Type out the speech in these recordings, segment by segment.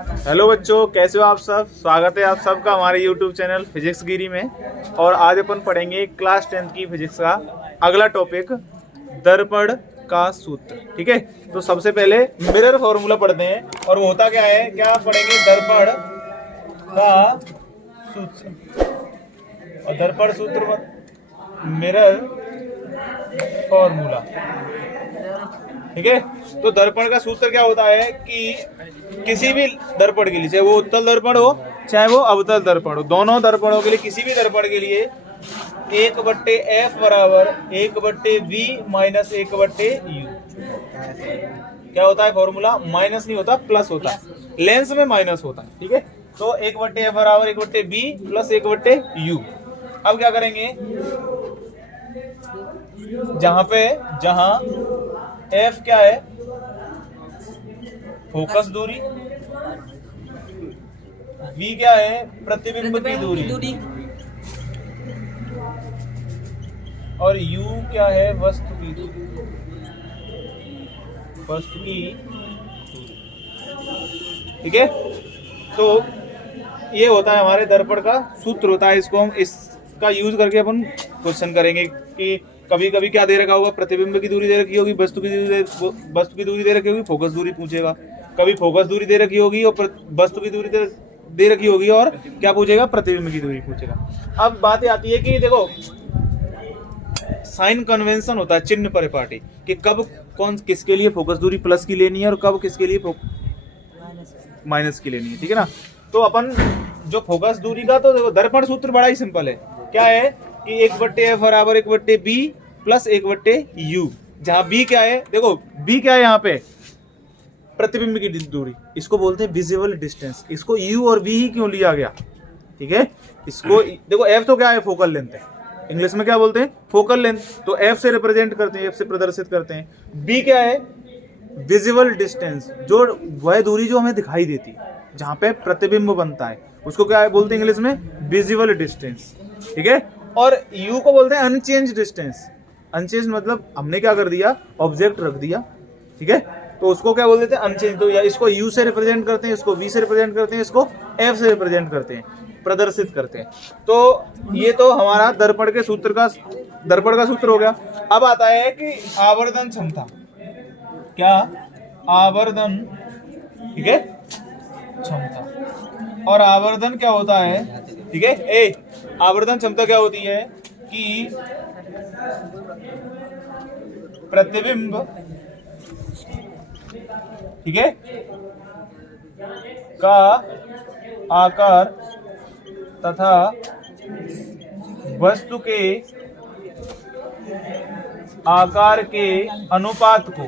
Hello बच्चों, कैसे हो आप सब। स्वागत है आप सबका हमारे YouTube चैनल फिजिक्स गिरी में। और आज अपन पढ़ेंगे क्लास 10th की फिजिक्स का अगला टॉपिक, दर्पण का सूत्र। ठीक है, तो सबसे पहले मिरर फॉर्मूला पढ़ते हैं। और वो होता क्या है, क्या पढ़ेंगे, दर्पण का सूत्र। और दर्पण सूत्र मिरर फॉर्मूला। ठीक है, तो दर्पण का सूत्र क्या होता है कि किसी भी दर्पण के लिए, चाहे वो उत्तल दर्पण हो चाहे वो अवतल दर्पण हो, दोनों दर्पणों के लिए, किसी भी दर्पण के लिए 1/f बराबर 1/v माइनस 1/u। क्या होता है फॉर्मूला, माइनस नहीं होता, प्लस होता है, लेंस में माइनस होता है। ठीक है, तो 1/f बराबर 1/v प्लस 1/u। अब क्या करेंगे, जहां f क्या है, फोकस दूरी, v क्या है, प्रतिबिंब की दूरी, और u क्या है, वस्तु की दूरी। ठीक है, तो ये होता है हमारे दर्पण का सूत्र होता है। इसको हम इसका यूज करके अपन क्वेश्चन करेंगे कि कभी कभी क्या दे रखा होगा, प्रतिबिंब की दूरी दे रखी होगी, वस्तु की दूरी दे रखी होगी, फोकस दूरी पूछेगा। कभी फोकस दूरी दे रखी होगी और वस्तु की दूरी दे रखी होगी, और क्या पूछेगा, प्रतिबिंब की दूरी पूछेगा। अब बात आती है कि देखो, साइन कन्वेंशन होता है, चिन्ह परिपाटी, कि कब कौन किसके लिए फोकस दूरी प्लस की लेनी है और कब किसके लिए माइनस की लेनी है। ठीक है ना, तो अपन जो फोकस दूरी का, तो देखो दर्पण सूत्र बड़ा ही सिंपल है। क्या है कि 1/f बराबर 1/b प्लस 1/u, जहां b क्या है, देखो b क्या है यहाँ पे, प्रतिबिंब की दूरी, इसको बोलते हैं विजिबल डिस्टेंस। इसको u और v ही क्यों लिया गया, ठीक है। इसको देखो f तो क्या है, फोकल लेंथ है, इंग्लिश में क्या बोलते हैं, फोकल लेंथ, तो f से रिप्रेजेंट करते हैं, f से प्रदर्शित करते हैं। b क्या है, विजिबल डिस्टेंस, जो वह दूरी जो हमें दिखाई देती है, जहां पे प्रतिबिंब बनता है, उसको क्या है बोलते हैं इंग्लिश में, विजिबल डिस्टेंस। ठीक है, और u को बोलते हैं अनचेंज डिस्टेंस। अनचेंज मतलब हमने क्या कर दिया, ऑब्जेक्ट रख दिया, ठीक है, तो उसको क्या बोल देते हैं, अनचेंज। तो या इसको u से रिप्रेजेंट करते हैं, इसको v से रिप्रेजेंट करते हैं, इसको f से रिप्रेजेंट करते हैं, प्रदर्शित करते हैं। तो ये तो हमारा दर्पण का सूत्र हो गया। अब आता है कि आवर्धन क्षमता, क्या, आवर्धन, ठीक है, क्षमता। और आवर्धन क्या होता है, ठीक है, आवर्धन क्षमता क्या होती है कि प्रतिबिंब, ठीक है, का आकार तथा वस्तु के आकार के अनुपात को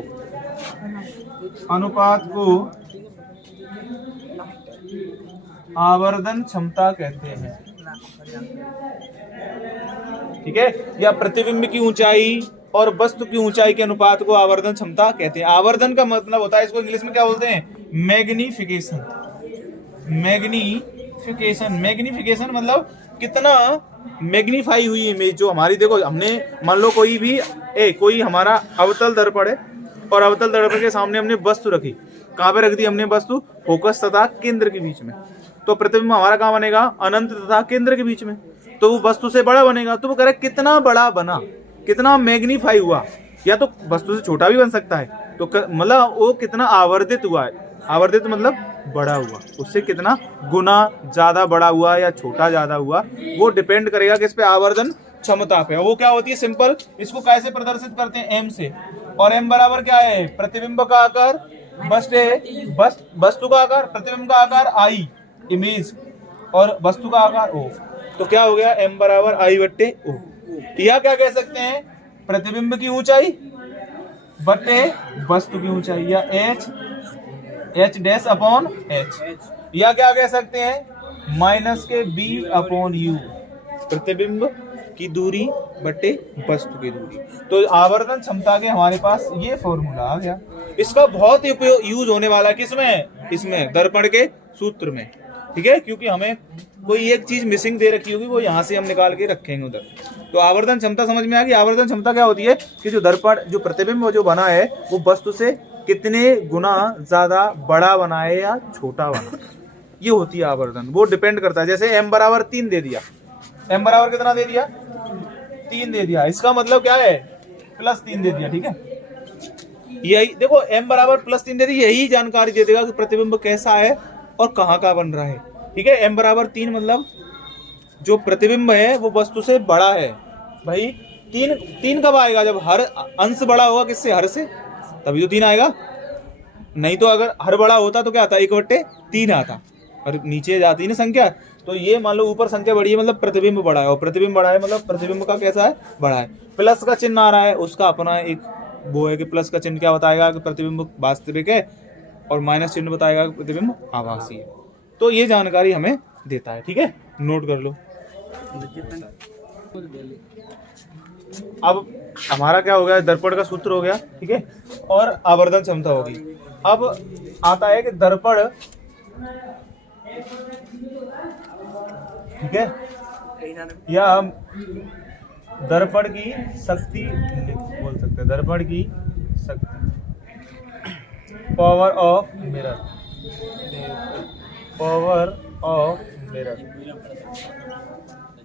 आवर्धन क्षमता कहते हैं। ठीक है, या प्रतिबिंब की ऊंचाई और वस्तु की ऊंचाई के अनुपात को आवर्धन क्षमता कहते हैं। आवर्धन का मतलब होता है, इसको इंग्लिश में क्या बोलते हैं, मैग्निफिकेशन। मैग्निफिकेशन मतलब कितना मैग्नीफाई हुई इमेज जो हमारी, देखो हमने मान लो कोई हमारा अवतल दर्पण है, और अवतल दर्पण के सामने हमने वस्तु रखी, कहाँ पे रख दी हमने वस्तु, फोकस तथा केंद्र के बीच में। तो प्रतिबिंब हमारा कहाँ बनेगा, अनंत तथा केंद्र के बीच में, तो वो वस्तु से बड़ा बनेगा। तो वो कह रहे कितना बड़ा बना, कितना मैग्नीफाई हुआ, या तो वस्तु से छोटा भी बन सकता है, तो मतलब वो कितना आवर्धित हुआ है। आवर्धित मतलब बड़ा हुआ, उससे कितना गुना ज्यादा बड़ा हुआ या छोटा ज्यादा हुआ, वो डिपेंड करेगा किस पे, आवर्धन क्षमता पे। वो क्या होती है, सिंपल, इसको कैसे प्रदर्शित करते हैं, m से। और m बराबर क्या है, प्रतिबिंब का आकार वस्तु का आकार, प्रतिबिंब का आकार I, इमेज, और वस्तु का आकार O। तो क्या हो गया, m बराबर I/O। या क्या कह सकते हैं, प्रतिबिंब की ऊंचाई बटे वस्तु की ऊंचाई, या h'/h। या क्या कह सकते हैं, माइनस के b/u, प्रतिबिंब की दूरी बटे वस्तु की दूरी। तो आवर्धन क्षमता के हमारे पास ये फॉर्मूला आ गया। इसका बहुत यूज होने वाला किसमें, इसमें दर्पण के सूत्र में। ठीक है, क्योंकि हमें कोई एक चीज मिसिंग दे रखी होगी, वो यहाँ से हम निकाल के रखेंगे उधर। तो आवर्धन क्षमता समझ में आ गई। आवर्धन क्षमता क्या होती है कि जो दर्पण, जो प्रतिबिंब जो बना है वो वस्तु से कितने गुना ज्यादा बड़ा बनाए या छोटा बनाए, ये होती है आवर्धन। वो डिपेंड करता है, जैसे m बराबर 3 दे दिया, m बराबर कितना दे दिया, 3 दे दिया, इसका मतलब क्या है, +3 दे दिया, ठीक है। यही देखो m बराबर +3 दे दी, यही जानकारी दे देगा कि प्रतिबिंब कैसा है और कहाँ का बन रहा है, ठीक है। m बराबर 3 मतलब जो प्रतिबिंब है वो वस्तु से बड़ा है। भाई 3 कब आएगा, जब हर अंश बड़ा होगा, किससे, हर से, तभी तो 3 आएगा। नहीं तो अगर हर बड़ा होता तो क्या आता, 1/3 आता, और नीचे जाती ना संख्या। तो ये मान लो ऊपर संख्या बड़ी है मतलब प्रतिबिंब बड़ा है, और प्रतिबिंब बड़ा है मतलब प्रतिबिंब का कैसा है, बड़ा है। प्लस का चिन्ह आ रहा है, उसका अपना एक वो है कि प्लस का चिन्ह क्या बताएगा कि प्रतिबिंब वास्तविक है, और माइनस चिन्ह बताएगा कि प्रतिबिंब आभासी है। तो ये जानकारी हमें देता है, ठीक है, नोट कर लो। अब हमारा क्या हो गया, दर्पण का सूत्र हो गया, ठीक है, और आवर्धन क्षमता होगी। अब आता है कि दर्पण, ठीक है, या हम दर्पण की शक्ति बोल सकते हैं, दर्पण की शक्ति, power of mirror, power of mirror,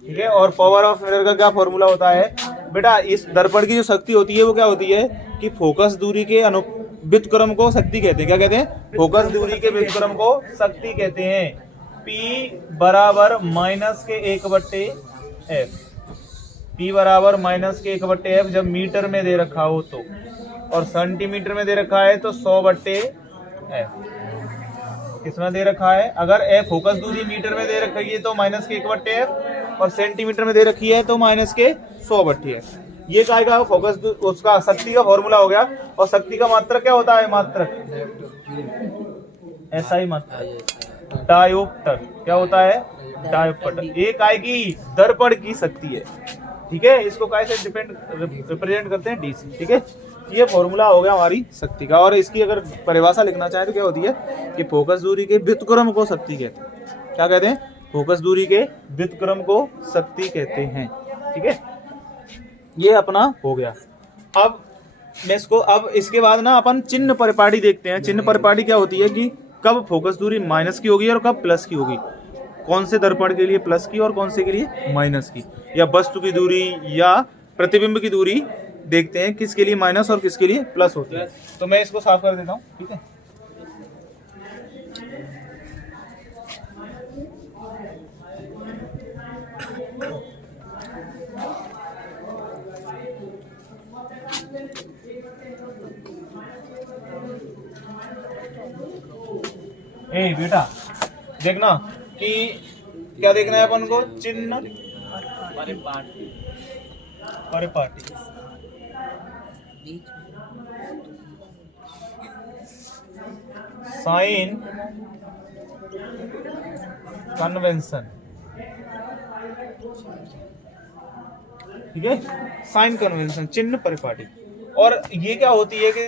ठीक है। और पावर ऑफ मिरर का क्या फॉर्मूला होता है बेटा, इस दर्पण की जो शक्ति होती है वो क्या होती है कि फोकस दूरी के व्युत्क्रम को शक्ति कहते हैं। क्या कहते हैं, फोकस दूरी के व्युत्क्रम को शक्ति कहते हैं। P बराबर -1/f, P बराबर -1/f जब मीटर में दे रखा हो तो, और सेंटीमीटर में दे रखा है तो 100/f। किसमें दे रखा है, अगर f फोकस दूरी मीटर में दे रखी है तो -1/f, और सेंटीमीटर में दे रखी है तो -100/f। ये क्या आएगा, फोकस उसका शक्ति का फॉर्मूला हो गया। और शक्ति का मात्रक क्या होता है, मात्रक ऐसा ही मात्रक डायोप्टर, क्या होता है, डायोप्टर। एक आएगी दर्पण की शक्ति है, ठीक है, इसको कैसे रिप्रेजेंट करते हैं, डीसी, ठीक है। ये फॉर्मूला हो गया हमारी शक्ति का। और इसकी अगर परिभाषा लिखना चाहे तो क्या होती है कि फोकस दूरी के व्युत्क्रम को शक्ति कहते हैं। क्या कहते हैं, फोकस दूरी के व्युत्क्रम को शक्ति कहते हैं, ठीक है। ये अपना हो गया। अब मैं इसको, अब इसके बाद ना अपन चिन्ह परिपाटी देखते हैं। चिन्ह परिपाटी क्या होती है कि कब फोकस दूरी माइनस की होगी और कब प्लस की होगी, कौन से दर्पण के लिए प्लस की और कौन से के लिए माइनस की, या वस्तु की दूरी या प्रतिबिंब की दूरी देखते हैं किसके लिए माइनस और किसके लिए प्लस होती है। तो मैं इसको साफ कर देता हूँ, ठीक है। ए बेटा देखना कि क्या देखना है अपन को, चिन्ह परिपाटी, साइन कन्वेंशन, ठीक है, साइन कन्वेंशन, चिन्ह परिपाटी। और ये क्या होती है कि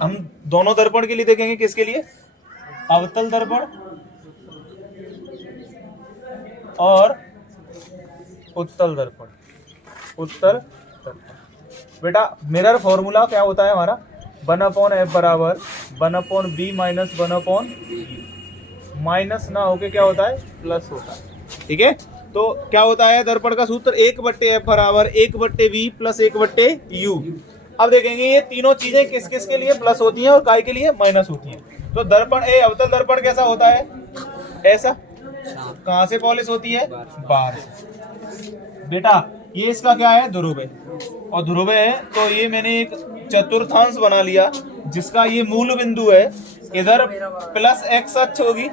हम दोनों दर्पण के लिए देखेंगे, किसके लिए, अवतल दर्पण और उत्तल दर्पण, उत्तल दर्पण। बेटा मिरर फॉर्मूला क्या होता है हमारा, 1/f बराबर 1/b माइनस 1/u, माइनस ना होके क्या होता है, प्लस होता है, ठीक है। तो क्या होता है दर्पण का सूत्र, 1/f बराबर 1/v प्लस 1/u। अब देखेंगे ये तीनों चीजें किस किस के लिए प्लस होती हैं और काय के लिए माइनस होती हैं। तो दर्पण अवतल दर्पण कैसा होता है, ऐसा, कहां से पॉलिश होती है, बाहर से। बेटा ये इसका क्या है, ध्रुव है, और ध्रुव है तो ये मैंने एक चतुर्थांश बना लिया जिसका ये मूल बिंदु है। इधर प्लस x अक्ष होगी,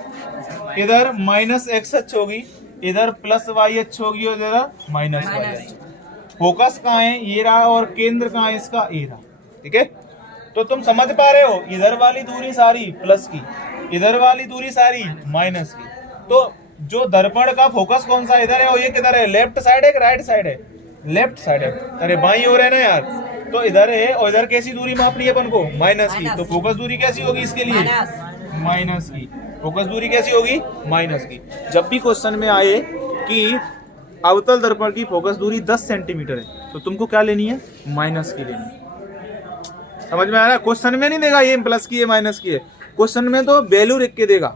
इधर माइनस x अक्ष होगी, इधर प्लस y अक्ष होगी और इधर माइनस y अक्ष। फोकस कहाँ है, ये रहा, और केंद्र कहाँ है इसका, ये रहा, ठीक है। तो तुम समझ पा रहे हो, इधर वाली दूरी सारी प्लस की, इधर वाली दूरी सारी माइनस की। तो जो दर्पण का फोकस कौन सा इधर है और ये किधर है, लेफ्ट साइड है कि राइट साइड है, लेफ्ट साइड है, अरे बाईं ओर है ना यार। तो इधर है और इधर कैसी दूरी मापनी है अपन को, माइनस की। तो फोकस दूरी कैसी होगी इसके लिए, माइनस की। फोकस दूरी कैसी होगी, माइनस की। जब भी क्वेश्चन में आए कि अवतल दर्पण की फोकस दूरी 10 सेंटीमीटर है तो तुमको क्या लेनी है, माइनस की लेनी है। समझ में आ रहा है? क्वेश्चन में नहीं देगा ये प्लस की है माइनस की है, क्वेश्चन में तो वैल्यू लिख के देगा।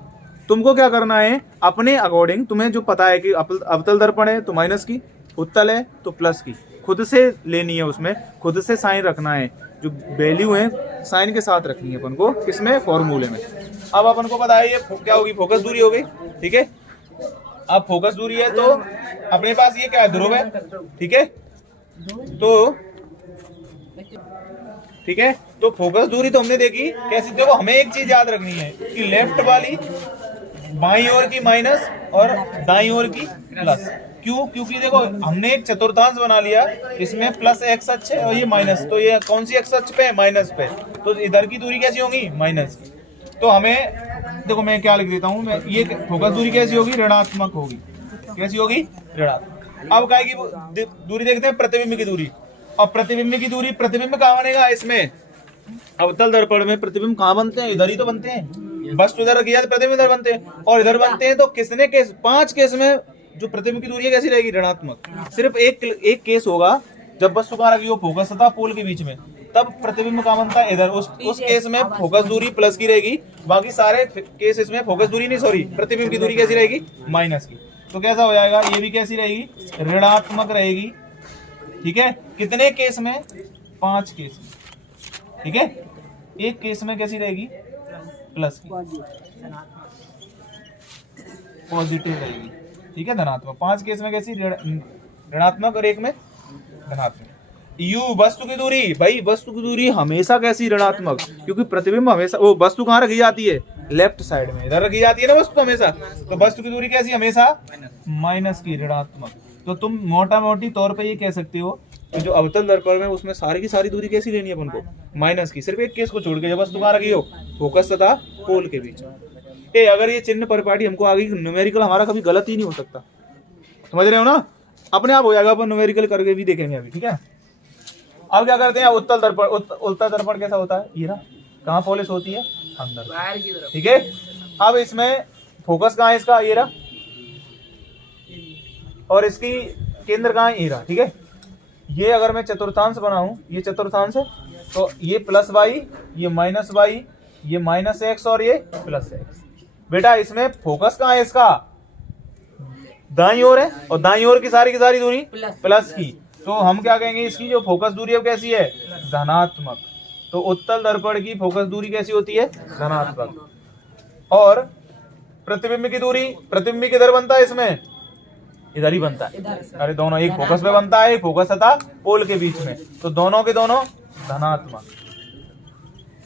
तुमको क्या करना है, अपने अकॉर्डिंग तुम्हें जो पता है कि अवतल दर्पण है तो माइनस की, उत्तल है तो प्लस की, खुद से लेनी है, उसमें खुद से साइन रखना है, जो वैल्यू है साइन के साथ रखनी है अपन को, किसमें, फॉर्मूले में। अब अपन को पता है ये क्या होगी, फोकस दूरी हो गई, ठीक है। अब फोकस दूरी है तो अपने पास ये क्या है, ध्रुव है, ठीक है। तो ठीक है, तो फोकस दूरी तो हमने देखी कैसे। देखो हमें एक चीज याद रखनी है कि लेफ्ट वाली बाईं ओर की माइनस और दाईं ओर की प्लस। क्यों? क्योंकि देखो हमने एक चतुर्थांश बना लिया, इसमें प्लस एक्स अक्ष है और ये माइनस, तो ये कौन सी एक्स अक्ष पे है, माइनस पे, तो इधर की दूरी कैसी होगी, माइनस की। तो हमें देखो मैं क्या लिख देता हूँ, मैं ये फोकस दूरी कैसी होगी, ऋणात्मक होगी। कैसी होगी, ऋणात्मक। अब क्या की दूरी देखते हैं, प्रतिबिंब की दूरी। और प्रतिबिंब की दूरी, प्रतिबिंब कहाँ बनेगा इसमें, अवतल दर्पण में प्रतिबिंब कहाँ बनते हैं, इधर ही तो बनते हैं। वस्तु इधर रखी जाती है, प्रतिबिंब इधर बनते हैं, और इधर बनते हैं। तो किसने केस, 5 केस में जो प्रतिबिंब की दूरी है कैसी रहेगी, ऋणात्मक। सिर्फ एक केस होगा जब वस्तु कहाँ रखी हो, फोकस तथा पोल के बीच में, तब प्रतिबिंब कहाँ बनता है, इधर। उस केस में फोकस दूरी प्लस की रहेगी, बाकी सारे केस इसमें फोकस दूरी नहीं, सॉरी, प्रतिबिंब की दूरी कैसी रहेगी, माइनस की। तो कैसा हो जाएगा, ये भी कैसी रहेगी, ऋणात्मक रहेगी, ठीक है। कितने केस में, 5 केस में, ठीक है। एक केस में कैसी रहेगी, प्लस की, पॉजिटिव रहेगी, ठीक है, धनात्मक। 5 केस में कैसी, ऋणात्मक, और एक में धनात्मक। यू वस्तु की दूरी, भाई वस्तु की दूरी हमेशा कैसी, ऋणात्मक, क्योंकि प्रतिबिंब हमेशा, वो वस्तु कहाँ रखी जाती है, लेफ्ट साइड में, इधर रखी जाती है ना वस्तु हमेशा, तो वस्तु की दूरी कैसी, हमेशा माइनस की, ऋणात्मक। तो तुम मोटा मोटी तौर पे ये कह सकते हो कि जो अवतल दर्पण में उसमें सारी की सारी दूरी कैसी लेनी है अपन को, माइनस की, सिर्फ एक केस को छोड़ के, जब वस्तु कहाँ रखी हो, फोकस तथा पोल के बीच में। अगर ये चिन्ह परिपाटी हमको आ गई, न्यूमेरिकल हमारा कभी गलत ही नहीं हो सकता, समझ रहे हो ना, अपने आप हो जाएगा, अपन न्यूमेरिकल करके भी देखेंगे अभी, ठीक है। अब क्या करते हैं, उत्तल दर्पण, उत्तल दर्पण कैसा होता है, ये ना, कहाँ पॉलिश होती है, अंदर, ठीक है। अब इसमें फोकस कहाँ है इसका, ये रहा, और इसकी केंद्र कहाँ है, ये रहा, ठीक है। ये अगर मैं चतुर्थांश बनाऊं, ये चतुर्थांश है, तो ये प्लस वाई, ये माइनस वाई, ये माइनस एक्स और ये प्लस एक्स। बेटा इसमें फोकस कहाँ है इसका, दाईं ओर है, और दाईं ओर की सारी दूरी प्लस की। तो हम क्या कहेंगे, इसकी जो फोकस दूरी है कैसी है, धनात्मक। तो उत्तल दर्पण की फोकस दूरी कैसी होती है, धनात्मक। और प्रतिबिंब की दूरी, प्रतिबिंब किधर बनता है इसमें, इधर ही बनता है, अरे दोनों, एक फोकस पे बनता है, एक फोकस तथा पोल के बीच में, तो दोनों के दोनों धनात्मक।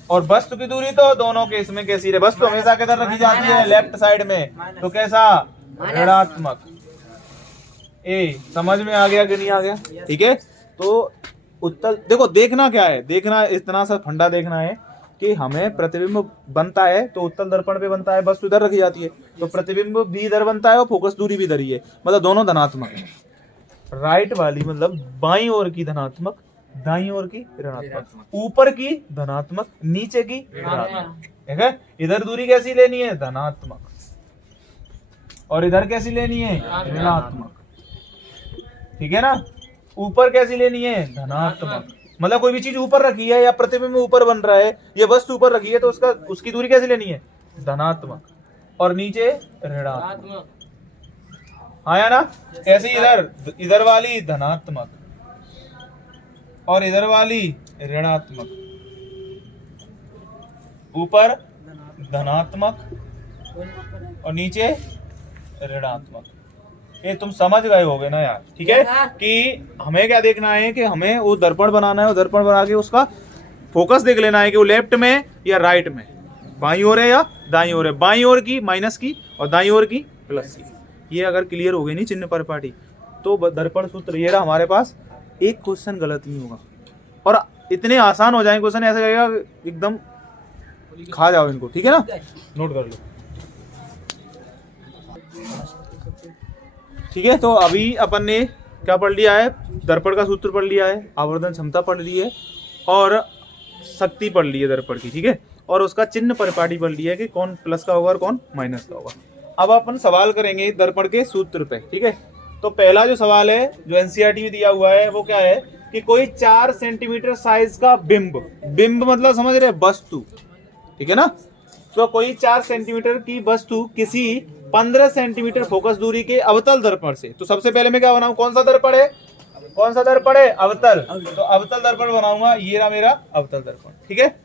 और वस्तु की दूरी तो दोनों के इसमें कैसी है, वस्तु हमेशा किधर रखी जाती है, लेफ्ट साइड में, तो कैसा, ऋणात्मक। समझ में आ गया कि नहीं आ गया, ठीक है। तो उत्तल, देखो देखना क्या है, देखना इतना सा फंडा देखना है कि हमें प्रतिबिंब बनता है तो उत्तल दर्पण पे बनता है, वस्तु इधर रखी जाती है, तो प्रतिबिंब भी इधर बनता है और फोकस दूरी भी इधर ही है, मतलब दोनों धनात्मक है। राइट वाली मतलब बाईं ओर की धनात्मक, दाईं ओर की ऋणात्मक, ऊपर की धनात्मक, नीचे की ऋणात्मक, ठीक है। इधर दूरी कैसी लेनी है, धनात्मक, और इधर कैसी लेनी है, ऋणात्मक, ठीक है ना। ऊपर कैसी लेनी है, धनात्मक, मतलब कोई भी चीज ऊपर रखी है या प्रतिबिंब ऊपर बन रहा है, ये वस्तु ऊपर रखी है, तो उसकी दूरी कैसी लेनी है, धनात्मक, और नीचे ऋणात्मक, आया ना। ऐसे इधर वाली धनात्मक और इधर वाली ऋणात्मक, ऊपर धनात्मक और नीचे ऋणात्मक। ये तुम समझ गए होगे ना यार, ठीक है। कि हमें क्या देखना है कि हमें वो दर्पण बनाना है, वो दर्पण बना के उसका फोकस देख लेना है कि वो लेफ्ट में या राइट में, बाईं ओर है या दाईं ओर है, बाईं ओर की माइनस की और दाईं ओर की प्लस की। ये अगर क्लियर हो गई नहीं चिन्ह परिपाटी, तो दर्पण सूत्र ये रहा हमारे पास, एक क्वेश्चन गलत नहीं होगा, और इतने आसान हो जाएंगे क्वेश्चन, ऐसे लगेगा एकदम खा जाओ इनको, ठीक है ना, नोट कर लो, ठीक है। तो अभी अपन ने क्या पढ़ लिया है, दर्पण का सूत्र पढ़ लिया है, आवर्धन क्षमता पढ़ ली है, और शक्ति पढ़ ली है दर्पण की, ठीक है, और उसका चिन्ह परिपाटी पढ़ लिया है कि कौन प्लस का होगा और कौन माइनस का होगा। अब अपन सवाल करेंगे दर्पण के सूत्र पे, ठीक है। तो पहला जो सवाल है जो एनसीईआरटी में दिया हुआ है वो क्या है कि कोई 4 सेंटीमीटर साइज का बिंब, बिंब मतलब समझ रहे वस्तु, ठीक है ना। तो कोई 4 सेंटीमीटर की वस्तु किसी 15 सेंटीमीटर फोकस दूरी के अवतल दर्पण से, तो सबसे पहले मैं क्या बनाऊं, कौन सा दर्पण है, कौन सा दर्पण है, अवतल। तो अवतल दर्पण बनाऊंगा, ये रहा मेरा अवतल दर्पण, ठीक है।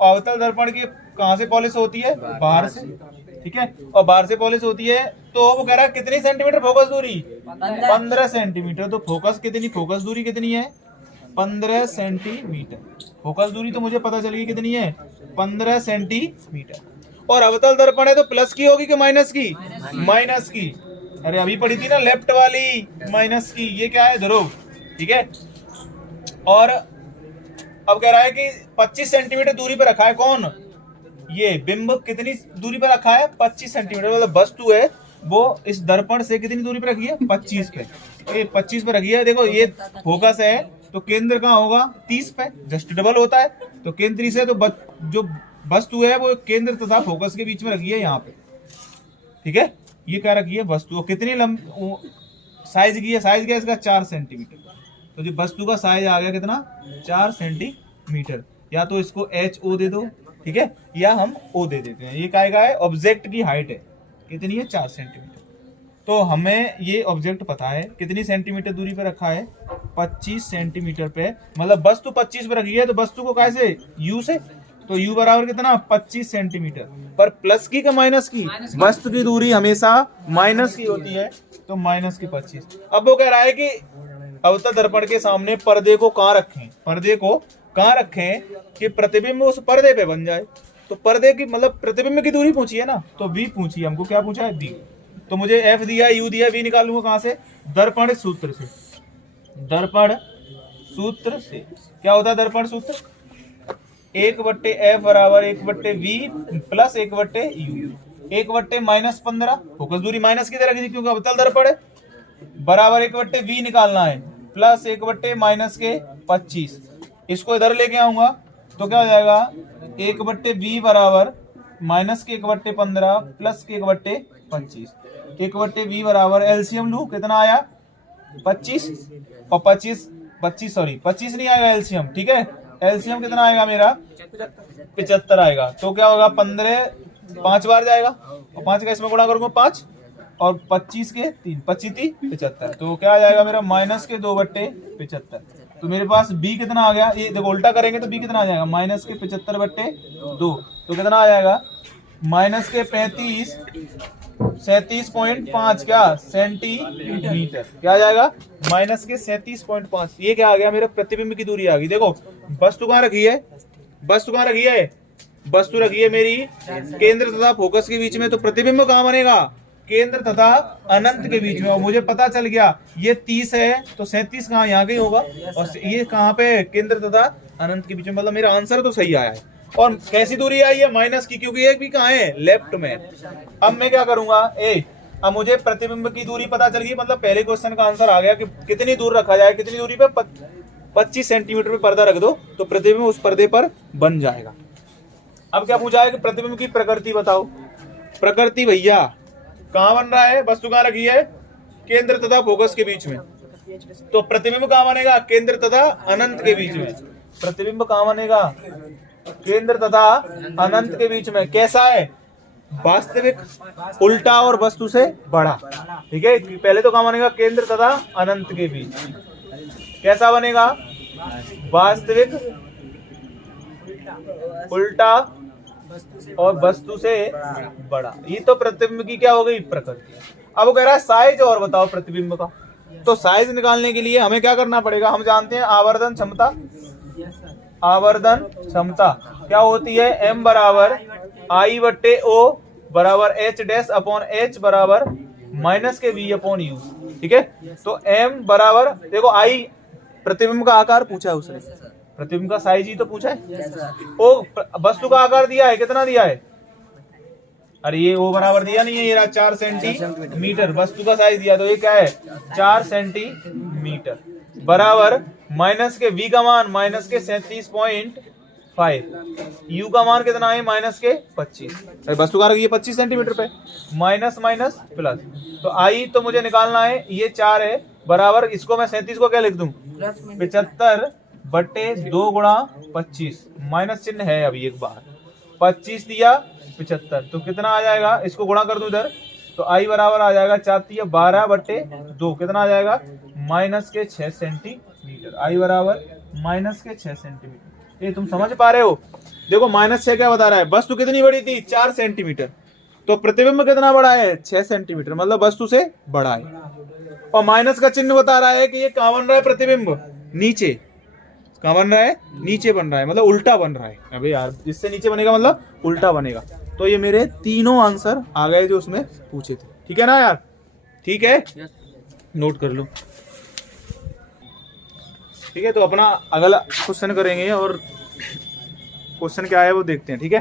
और अवतल दर्पण की कहां से पॉलिश होती है, बाहर से, ठीक है। और बाहर से पॉलिश होती है, तो वो कह रहा है कितनी सेंटीमीटर फोकस दूरी, 15 सेंटीमीटर। तो फोकस कितनी, फोकस दूरी कितनी है, 15 सेंटीमीटर। फोकस दूरी तो मुझे पता चली कितनी है, 15 सेंटीमीटर। और अवतल दर्पण है तो प्लस की होगी कि माइनस की, माइनस की। अरे अभी पढ़ी थी ना लेफ्ट वाली, माइनस की। ये क्या है, ध्रुव, ठीक है। और अब कह रहा है कि 25 सेंटीमीटर दूरी पे रखा है, कौन, ये बिंब कितनी दूरी पे रखा है, 25 सेंटीमीटर। मतलब वस्तु है वो इस दर्पण से कितनी दूरी पे रखी है, 25 पे। ये 25 पे रखी है। देखो ये फोकस है तो केंद्र कहाँ होगा, 30 पे, जस्ट डबल होता है। तो केंद्र 30 है, तो जो वस्तु है वो केंद्र तथा फोकस के बीच में रखी है यहाँ पे, ठीक है। ये क्या रखी है, वस्तु कितनी साइज की है, साइज क्या है इसका, 4 सेंटीमीटर। तो जो वस्तु का साइज आ गया कितना, 4 सेंटीमीटर। या तो इसको HO दे दो, ठीक है, या हम O दे देते हैं। ये काय का है, ऑब्जेक्ट की हाइट है, कितनी है, 4 सेंटीमीटर। तो हमें ये ऑब्जेक्ट पता है कितनी सेंटीमीटर दूरी पे रखा है, 25 सेंटीमीटर पे। मतलब वस्तु 25 पे रखी है, तो वस्तु को कैसे, U से। तो U बराबर कितना, 25 सेंटीमीटर। पर प्लस की का माइनस की, वस्तु की दूरी हमेशा माइनस की होती है, तो माइनस की 25। अब वो कह रहा है कि अवतल दर्पण के सामने पर्दे को कहाँ रखें, पर्दे को कहाँ रखें कि प्रतिबिंब उस पर्दे पे बन जाए। तो पर्दे की मतलब प्रतिबिंब की दूरी पूछी है ना, तो V पूछी है हमको, क्या पूछा है, V। तो मुझे F दिया, U दिया, V निकालूंगा कहाँ से, दर्पण सूत्र से। दर्पण सूत्र से क्या होता है, दर्पण सूत्र 1/F बराबर 1/V प्लस 1/U। 1/-15 फोकस दूरी माइनस की तरह की, क्योंकि अवतल दर्पण है, बराबर 1/V निकालना है प्लस 1/-25। इसको इधर लेके आऊंगा तो क्या हो जाएगा, 1/V बराबर माइनस के 1/15 प्लस के 1/25। 1/V बराबर एलसीएम लू, कितना आया, 25 और 25 नहीं आएगा एलसीएम, ठीक है। एलसीएम कितना आएगा मेरा, 75 आएगा। तो क्या होगा, 15 5 बार जाएगा, और 5 का इसमें गुणा करूंगा 5, और 25 के 3, 25 75। तो क्या आ जाएगा मेरा, माइनस के 2/75। तो मेरे पास B कितना आ गया, ये देखो उल्टा करेंगे तो B कितना आ जाएगा, माइनस के 75/2। तो कितना आ जाएगा, माइनस के 37.5 क्या सेंटीमीटर, क्या आ जाएगा, माइनस के 37.5। ये क्या आ गया, मेरा प्रतिबिंब की दूरी आ गई। देखो वस्तु कहाँ रखी है, वस्तु कहाँ रखी है, वस्तु रखी है मेरी केंद्र तथा फोकस के बीच में। तो प्रतिबिंब कहाँ बनेगा, केंद्र तथा अनंत के बीच में। और मुझे पता चल गया ये 30 है, तो 37 कहाँ, यहाँ कहीं होगा, और ये कहाँ पे, केंद्र तथा अनंत के बीच में। मतलब मेरा आंसर तो सही आया है। और कैसी दूरी आई है, माइनस की, क्योंकि एक भी कहाँ है, लेफ्ट में। अब मैं क्या करूंगा, अब मुझे प्रतिबिंब की दूरी पता चल गई, मतलब पहले क्वेश्चन का आंसर आ गया कि कितनी दूर रखा जाए, कितनी दूरी पे, 25 सेंटीमीटर पे पर्दा रख दो तो प्रतिबिंब उस पर्दे पर बन जाएगा। अब क्या पूछा है कि प्रतिबिंब की प्रकृति बताओ। प्रकृति भैया कहाँ बन रहा है, वस्तु कहाँ रखी है, केंद्र तथा फोकस के बीच में। तो प्रतिबिंब कहाँ बनेगा, केंद्र तथा अनंत के बीच में। प्रतिबिंब कहाँ बनेगा, केंद्र तथा अनंत के बीच में। कैसा है, वास्तविक, उल्टा और वस्तु से बड़ा, ठीक है। पहले तो कहाँ बनेगा, केंद्र तथा अनंत के बीच। कैसा बनेगा, वास्तविक, उल्टा और वस्तु से बड़ा। ये तो प्रतिबिंब की क्या हो गई, प्रकृति। अब वो कह रहा है साइज और बताओ प्रतिबिंब का। तो साइज निकालने के लिए हमें क्या करना पड़ेगा, हम जानते हैं आवर्धन क्षमता। आवर्धन क्षमता क्या होती है, M बराबर I/O बराबर H' बराबर माइनस के V/U, ठीक है। तो M बराबर, देखो I प्रतिबिंब का आकार पूछा है उसने, प्रतिबिंब का साइज ही तो पूछा है। ओ वस्तु का आकार दिया है, कितना दिया है, अरे ये O बराबर दिया नहीं है, ये रहा 4 सेंटीमीटर। वस्तु का साइज दिया, तो ये क्या है, 4 सेंटीमीटर बराबर माइनस के V का मान माइनस के 37.5, U का मान कितना है, माइनस के 25। वस्तु का ये 25 सेंटीमीटर पे, माइनस माइनस प्लस। तो I तो मुझे निकालना है, ये 4 है, बराबर, इसको मैं 37 को क्या लिख दूं 75/2 गुणा 25, माइनस चिन्ह है अभी एक बार, 25 दिया 75, तो कितना आ जाएगा, इसको गुणा कर दूं इधर, तो आई बराबर आ जाएगा 4×12, कितना आ जाएगा -6 सेंटीमीटर। आई बराबर -6 सेंटीमीटर। ये तुम समझ पा रहे हो? देखो -6 क्या बता रहा है, वस्तु कितनी बड़ी थी 4 सेंटीमीटर, तो प्रतिबिंब कितना बड़ा है 6 सेंटीमीटर, मतलब वस्तु से बड़ा है। और माइनस का चिन्ह बता रहा है कि ये कहां बन रहा है प्रतिबिंब, नीचे। कहां बन रहा है, नीचे बन रहा है, मतलब उल्टा बन रहा है। अबे यार, जिससे नीचे बनेगा मतलब उल्टा बनेगा। तो ये मेरे तीनों आंसर आ गए जो उसमें पूछे थे। ठीक है ना यार? ठीक है, नोट कर लो। ठीक है, तो अपना अगला क्वेश्चन करेंगे और क्वेश्चन क्या है वो देखते हैं। ठीक है,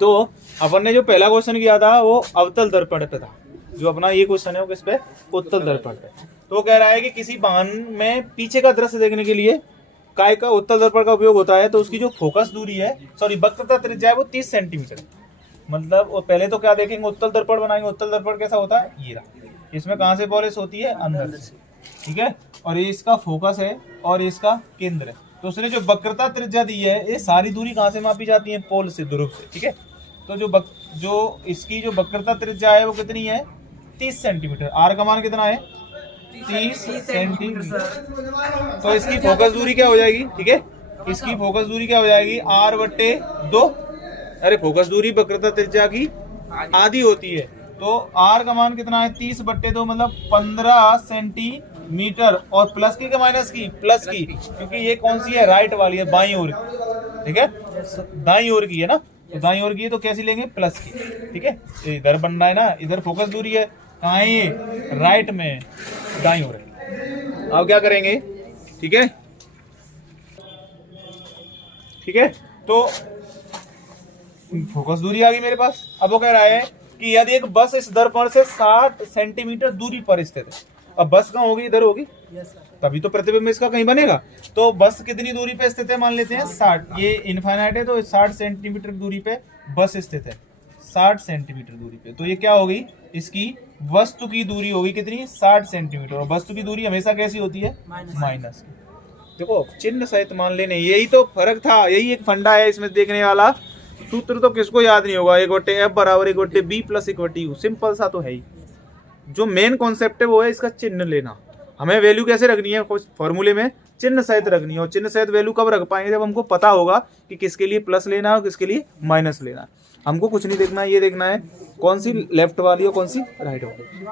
तो अपन ने जो पहला क्वेश्चन किया था वो अवतल दर्पण पे था। जो अपना ये क्वेश्चन है वो किस पे, उत्तल दर्पण पे। तो वो कह रहा है कि किसी वाहन में पीछे का दृश्य देखने के लिए काय का उत्तल दर्पण का उपयोग होता है, तो उसकी जो फोकस दूरी है, सॉरी वक्रता त्रिज्या है, वो 30 सेंटीमीटर। मतलब वो पहले तो क्या देखेंगे, उत्तल दर्पण बनाएंगे। उत्तल दर्पण कैसा होता है, ये रहा। इसमें कहां से पॉलिश होती है, अंदर से। ठीक है, और ये इसका फोकस है और ये इसका केंद्र है। तो उसने जो वक्रता त्रिज्या दी है, ये सारी दूरी कहां से मापी जाती है, पोल से, ध्रुव से। ठीक है, तो जो इसकी जो वक्रता त्रिज्या है वो कितनी है 30 सेंटीमीटर। आर का मान कितना है 30 सेंटीमीटर। तो इसकी फोकस दूरी क्या हो जाएगी, ठीक है, इसकी फोकस दूरी क्या हो जाएगी r/2। अरे फोकस दूरी वक्रता त्रिज्या की आधी होती है, तो r का मान कितना है 30/2, मतलब 15 सेंटीमीटर। और प्लस की माइनस की, प्लस की, क्योंकि ये कौन सी है, राइट वाली है, बाईं ओर की। ठीक है, दाईं ओर की है ना, तो दाईं ओर की है तो कैसी लेंगे, प्लस की। ठीक है, इधर बन रहा है ना, इधर फोकस दूरी है, कहाँ है ये, राइट में, दाईं ओर है। अब क्या करेंगे, ठीक है, ठीक है, तो फोकस दूरी आ गई मेरे पास। अब वो कह रहा है कि यदि एक बस इस दर्पण से 60 सेंटीमीटर दूरी पर स्थित है, अब बस कहाँ होगी, इधर होगी, तभी तो प्रतिबिंब इसका कहीं बनेगा। तो बस कितनी दूरी पे स्थित है, मान लेते हैं 60, ये इनफाइनाइट है, तो 60 सेंटीमीटर दूरी पे बस स्थित है, 60 सेंटीमीटर दूरी पे। तो ये क्या होगी, इसकी वस्तु की दूरी होगी कितनी, 60 सेंटीमीटर। और वस्तु की दूरी हमेशा कैसी होती है, माइनस की। देखो चिन्ह सहित मान लेने, यही तो फर्क था, यही एक फंडा है इसमें देखने वाला। सूत्र तो किसको याद नहीं होगा, 1/f बराबर 1/b प्लस 1/u, सिंपल सा तो है ही। जो मेन कॉन्सेप्ट है वो है इसका चिन्ह लेना। हमें वैल्यू कैसे रखनी है, फॉर्मूले में चिन्ह सहित रखनी है। और चिन्ह सहित वैल्यू कब रख पाएंगे, जब हमको पता होगा कि किसके लिए प्लस लेना है और किसके लिए माइनस लेना है। हमको कुछ नहीं देखना है, ये देखना है कौन सी लेफ्ट वाली और कौन सी राइट वाली।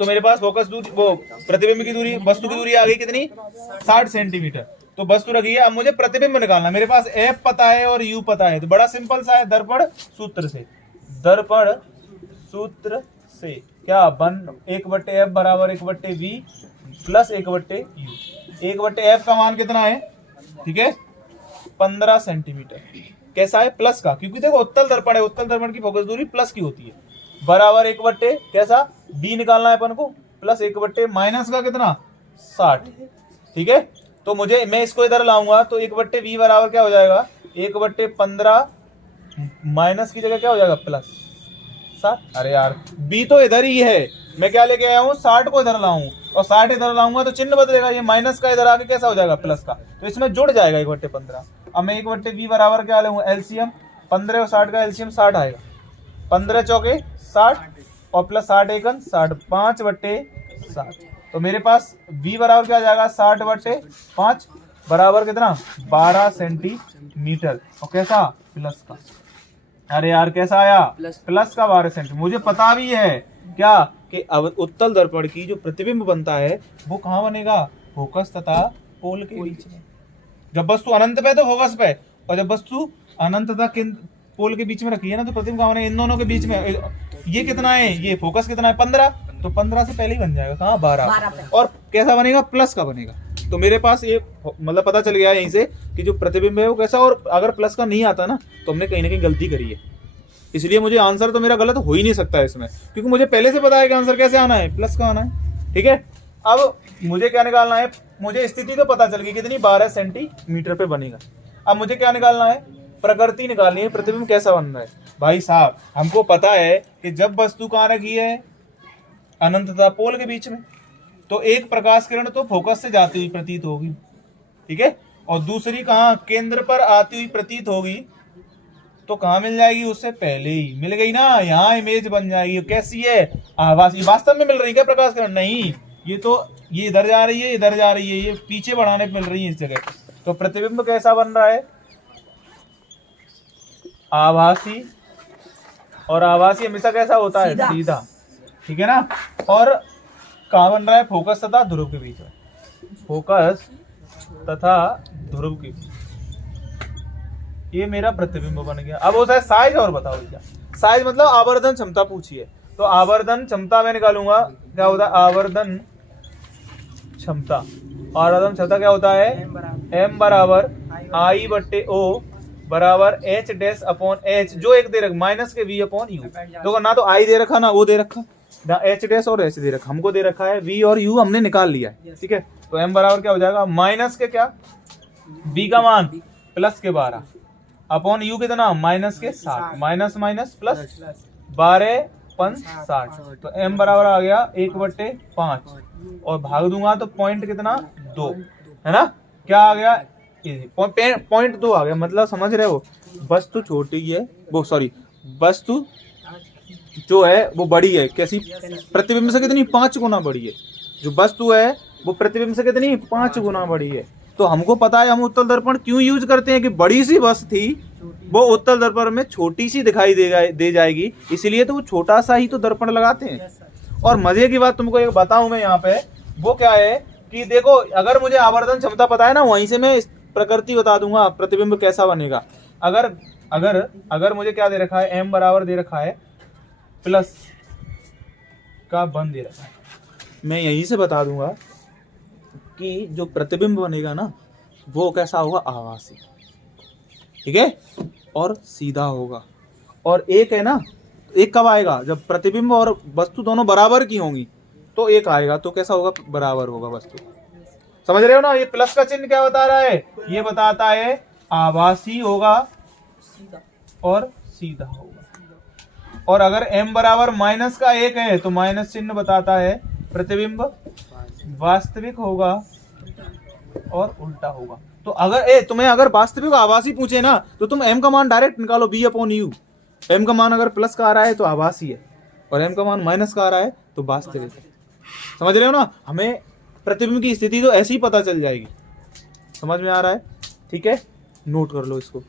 तो मेरे पास फोकस दूरी, वो प्रतिबिंब की दूरी, वस्तु की दूरी आ गई कितनी 60 सेंटीमीटर। तो वस्तु रखी है, अब मुझे प्रतिबिंब निकालना। मेरे पास f पता है और u पता है, तो बड़ा सिंपल सा है, दर्पण सूत्र से। दर्पण सूत्र से क्या 1/f बराबर 1/v प्लस 1/u। 1/f का मान कितना है, ठीक है 15 सेंटीमीटर। कैसा है, प्लस का, क्योंकि देखो उत्तल दर्पण है, उत्तल दर्पण की फोकस दूरी प्लस की होती है। बराबर 1/, कैसा v निकालना है अपन को, प्लस 1/, माइनस का कितना 60। ठीक है, तो मैं इसको इधर लाऊंगा, तो 1/v बराबर क्या हो जाएगा, 1/15 माइनस की जगह क्या हो जाएगा प्लस 60। अरे यार b तो इधर ही है, मैं क्या लेके आया हूँ 60 को इधर लाऊं, और 60 इधर लाऊंगा तो चिन्ह बदलेगा, ये माइनस का इधर आके कैसा हो जाएगा प्लस का, तो इसमें जुड़ जाएगा 1/15। अब मैं 1/v बराबर क्या लूंगा, एलसीएम 15 और 60 का एलसीएम 60 आएगा, 15 चौके 60 और प्लस 60 एकन 60, 5/60। तो मेरे पास v बराबर क्या आ जाएगा 60/5 बराबर कितना 12 सेंटीमीटर। और कैसा प्लस का, अरे यार कैसा आया प्लस का 12 सेंटीमीटर। मुझे पता भी है क्या कि अब उत्तल दर्पण की जो प्रतिबिंब बनता है वो कहाँ बनेगा, फोकस तथा पोल के बीच में। जब वस्तु अनंत पे तो फोकस पे, और जब वस्तु अनंत तथा पोल के बीच में रखी है ना, तो प्रतिबिंब कहाँ बनेगा, इन दोनों के बीच में। ये कितना है, ये फोकस कितना है 15, तो 15 से पहले ही बन जाएगा कहाँ 12। और कैसा बनेगा, प्लस का बनेगा। तो मेरे पास ये मतलब पता चल गया यहीं से कि जो प्रतिबिंब है वो कैसा, और अगर प्लस का नहीं आता ना तो हमने कहीं ना कहीं गलती करी है। इसलिए मुझे आंसर तो मेरा गलत हो ही नहीं सकता है इसमें, क्योंकि मुझे पहले से पता है कि आंसर कैसे आना है, प्लस का आना है। ठीक है, अब मुझे क्या निकालना है, मुझे स्थिति तो पता चल गई कितनी 12 सेंटीमीटर पे बनेगा। अब मुझे क्या निकालना है, प्रकृति निकालनी है, प्रतिबिंब कैसा बन रहा है। भाई साहब हमको पता है कि जब वस्तु कहाँ रखी है, अनंत तथा पोल के बीच में, तो एक प्रकाश किरण तो फोकस से जाती हुई प्रतीत होगी, ठीक है, और दूसरी कहाँ केंद्र पर आती हुई प्रतीत होगी, तो कहाँ मिल जाएगी, उससे पहले ही मिल गई ना, यहाँ इमेज बन जाएगी। कैसी है, आभासी। वास्तव में मिल रही क्या प्रकाश किरण, नहीं, ये तो ये इधर जा रही है, इधर जा रही है, ये पीछे बढ़ाने पे मिल रही है इस जगह। तो प्रतिबिंब कैसा बन रहा है, आभासी, और आभासी हमेशा कैसा होता है, सीधा, ठीक है ना। और कहाँ बन रहा है, फोकस तथा ध्रुव के बीच में, फोकस तथा ध्रुव के बीच। ये मेरा प्रतिबिंब बन गया। अब होता है साइज, और बताओ क्या साइज, मतलब आवर्धन क्षमता पूछिए, तो आवर्धन क्षमता मैं निकालूंगा, क्या होता है आवर्धन क्षमता। आवर्धन क्षमता क्या होता है, m बराबर आई बट्टे ओ बराबर एच डैश अपॉन एच, जो एक दे रखा माइनस के v अपॉन यू। देखो ना तो आई दे रखा ना वो दे रखा, ना एच डैश और एच दे रखा, हमको दे रखा है v और u हमने निकाल लिया है, ठीक है। तो m बराबर क्या हो जाएगा, माइनस के क्या b का मान प्लस के 12 अपॉन u कितना माइनस के 7, माइनस माइनस प्लस 12 5 60, तो m बराबर आ गया 1/5 और भाग दूंगा तो पॉइंट कितना 2 है ना, क्या आ गया पॉइंट 2 आ गया। मतलब समझ रहे हो, वस्तु छोटी है, वो सॉरी वस्तु जो है वो बड़ी है, कैसी, प्रतिबिंब से कितनी 5 गुना बड़ी है। जो वस्तु है वो प्रतिबिंब से कितनी 5 गुना बड़ी है। तो हमको पता है हम उत्तल दर्पण क्यों यूज करते हैं कि बड़ी सी वस्तु थी वो उत्तल दर्पण में छोटी सी दिखाई दे जाएगी, इसलिए तो वो छोटा सा ही तो दर्पण लगाते हैं। और मजे की बात तुमको एक बताऊं मैं यहाँ पे, वो क्या है कि देखो अगर मुझे आवर्धन क्षमता पता है ना, वहीं से मैं प्रकृति बता दूंगा प्रतिबिंब कैसा बनेगा। अगर अगर अगर मुझे क्या दे रखा है, m बराबर दे रखा है प्लस का 1 दे रखा है, मैं यहीं से बता दूंगा कि जो प्रतिबिंब बनेगा ना वो कैसा होगा, आभासी, ठीक है, और सीधा होगा। और एक है ना, एक कब आएगा, जब प्रतिबिंब और वस्तु दोनों बराबर की होंगी तो एक आएगा, तो कैसा होगा, बराबर होगा वस्तु। समझ रहे हो ना, ये प्लस का चिन्ह क्या बता रहा है, ये बताता है आभासी होगा और सीधा होगा। और अगर m बराबर माइनस का 1 है तो माइनस चिन्ह बताता है प्रतिबिंब वास्तविक होगा और उल्टा होगा। तो अगर तुम्हें अगर वास्तविक आभासी पूछे ना तो तुम m का मान डायरेक्ट निकालो, b अपॉन यू। m का मान अगर प्लस का आ रहा है तो आभासी है, और m का मान माइनस का आ रहा है तो वास्तविक है। समझ रहे हो ना, हमें प्रतिबिंब की स्थिति तो ऐसे ही पता चल जाएगी। समझ में आ रहा है, ठीक है, नोट कर लो इसको।